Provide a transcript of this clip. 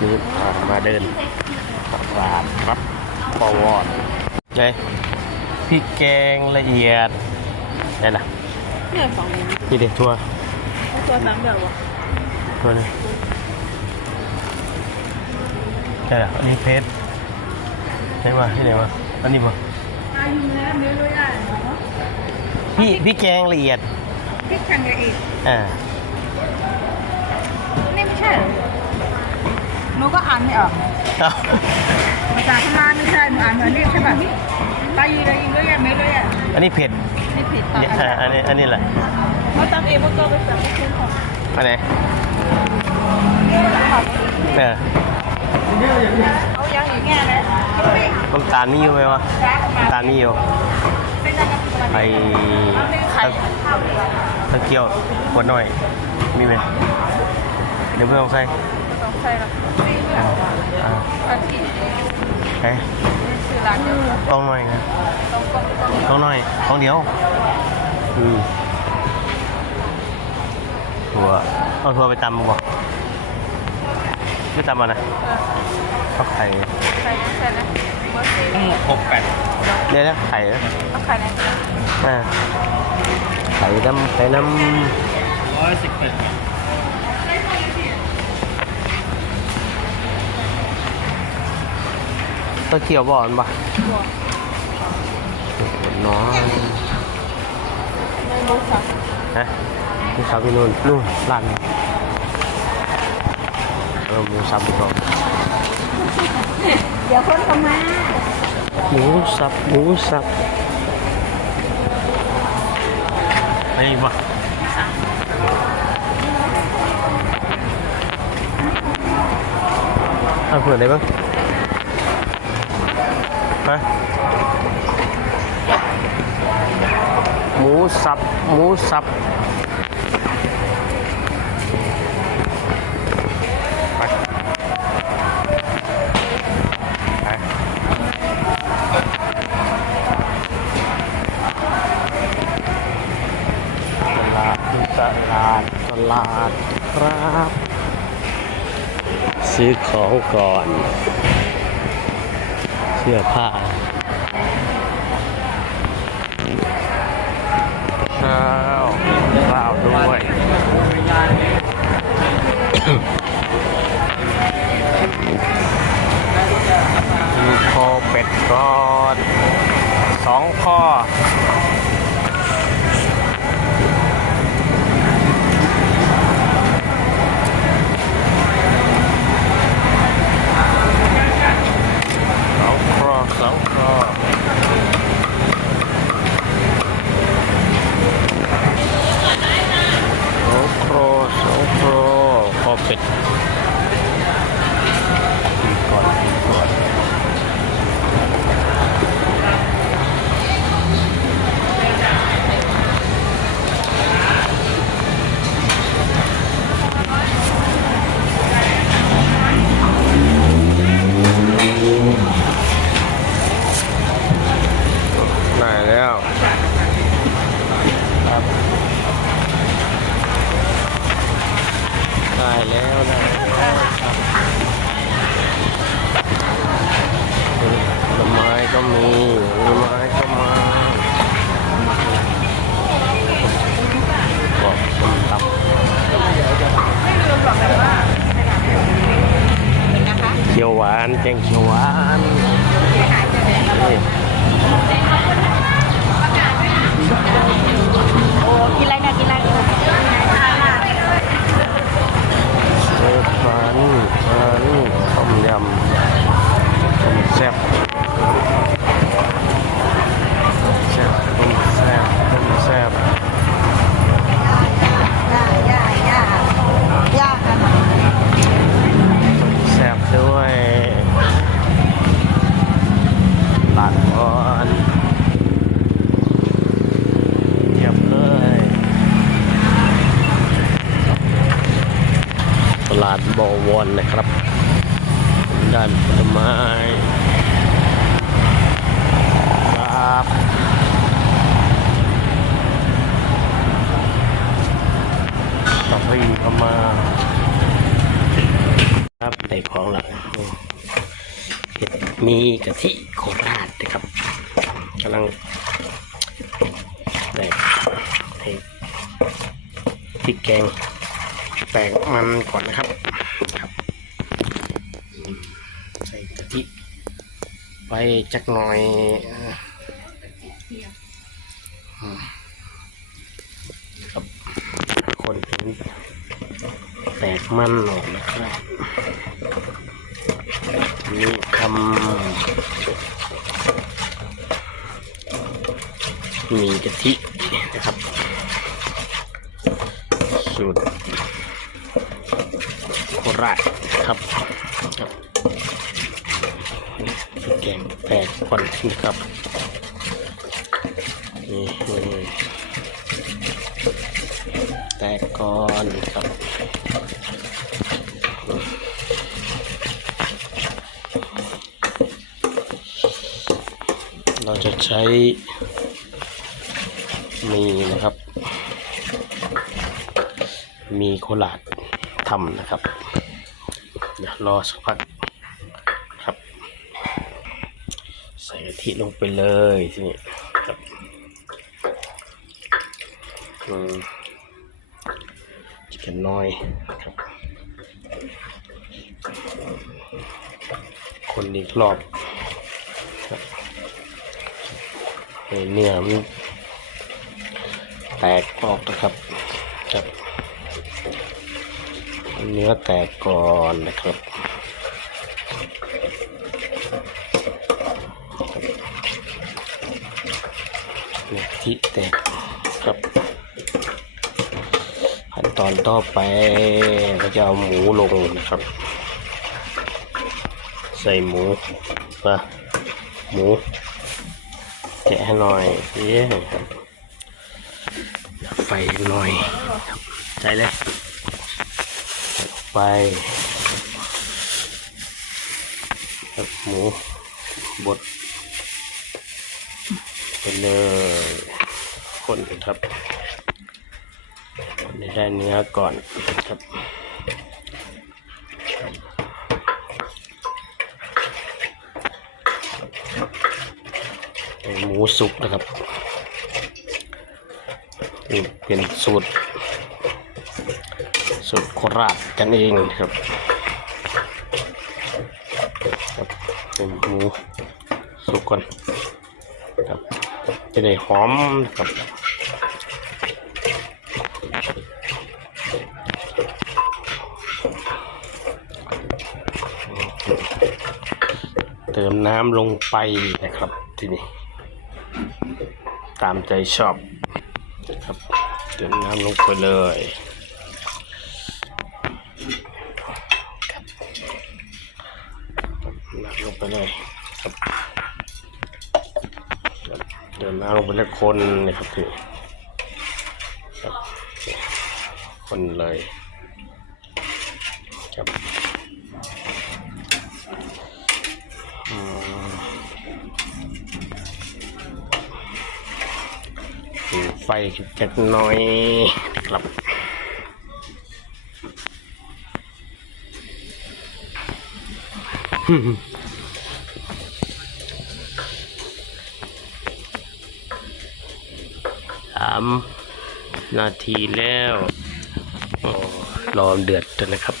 นี่พามาเดินตลาดครับปอวอดเลยพริกแกงละเอียดได้ละเนี่ยสองเมนูพี่เด็กทัวร์ตัวสามเดียววะทัวร์นี่ใช่ละอันนี้เพชรใช่ป่ะที่ไหนวะอันนี้ป่ะอายุแล้วเนื้อด้วยอะพี่พี่แกงละเอียดพริกแข็งละเอียดอ่านี่ไม่ใช่เหรอ หนูก็อ่านไม่ออกเอาภาษาพม่าไม่ใช่หนูอ่านเหมือนนี่ใช่ป่ะตายีเลยอีกด้วยอะไม่ด้วยอะอันนี้เผ็ดนี่ผิดตาเนี่ยอ่าอันนี้อันนี้แหละเขาตั้งเองว่าก็ไปสั่งให้คุณของอันไหนเนี่ยหลังเขาเนี่ยเขายังอย่างเงี้ยเลยเขาไม่น้ำตาลมีอยู่ไหมวะร้านมาน้ำตาลมีอยู่เป็นยังไงไอ้ไข่ตะเกียวขวดหน่อย มีไหมเดี๋ยวเพื่อนเอาใส่ ต้องใส่ละอ่าอาทิตย์เฮ้ยนี่คือร้านเดียวต้องหน่อยนะต้องต้องต้องต้องหน่อยต้องเดียวอืมถั่วเอาถั่วไปตำบ่ไม่ตำมานะเอาไข่ใส่ใส่นะเบอร์สี่หกแปดเดี๋ยวนะไข่นะเอาไข่นะอ่าไข่น้ำไข่น้ร้อยสิบแปดำตะเกียวบ่อนปะบัวน้อยไม่รู้สักฮะหมูสับที่นู่นนู่นร้านเออหมูสับก่อนเดี๋ยวคนเข้ามาหมูสับหมูสับไอ้ปะเอาเผื่อได้บ้าง ฮะหมูสับ หมูสับตลาดตลาดตลาดครับ ซื้อของก่อน เสื้อผ้าข้าวข้าวด้วยมีคอเป็ดก้อนสองข้อ สองครอส องครอสองครอสองครอคอเป็ดกินก่อนกินก่อนได้แล้วครับได้แล้วได้แล้วครับผลไม้ก็มีผลไม้ก็มาบอกส้มตำเขียวหวานแกงเขียวหวานนี่โอ้กินอะไรเนี่ยกินอะไรเซฟฟันฟานต้มยำต้มแซ่บแซ่บต้มแซ่บต้มแซ่บ ย่าย่าย่ากัน ต้มแซ่บด้วยลาดก่อนเยียบเลยตลาดบวรนะครับ ด้านผลไม้ครับต่อไปก็มาครับได้ของละเห็ดมีกะทิโคราชนะครับกำลังให้พริกแกงแตกมันก่อนนะครับ ไปจักหน่อยครับคนเห็นแตกมันหน่อยนะครับนี่ทำมีกะทินะครับสูตรโคราชครับครับนี่ แกงแตกก่อนนะครับนี่แตกก่อนครับเราจะใช้มีนะครับ มีโคราชทำนะครับเดี๋ยวรอสักพักครับ ใส่ กะทิลงไปเลยทีนี้ครับอืมกันน้อยครับ คนอีกรอบเนื้อมันแตกออกนะครับครับ เนื้อแตกก่อนนะครับเนื้อ ที่แตกครับขั้นตอนต่อไปเราจะเอาหมูลงนะครับ ใส่หมูมาหมูแกะให้หน่อยเย้ครับไฟหน่อยครับใจเลยไปครับหมูบดไปเลย คนครับคนให้ได้เนื้อก่อนครับหมูสุกนะครับนี่เป็นสูตรสูตรโคราชกันเองครับครับเป็นหมูสุกก่อนครับจะได้หอมครับ เติมน้ำลงไปนะครับทีนี้ตามใจชอบนะครับเติมน้ำลงไปเลยคน้ำลงไปเลยครับครับเติมน้ำลงไปเลยคนนะครับพี่ครับคนเลย ไฟจักหน้อยครับสามนาทีแล้วโอ้รอเดือดจนนะครับ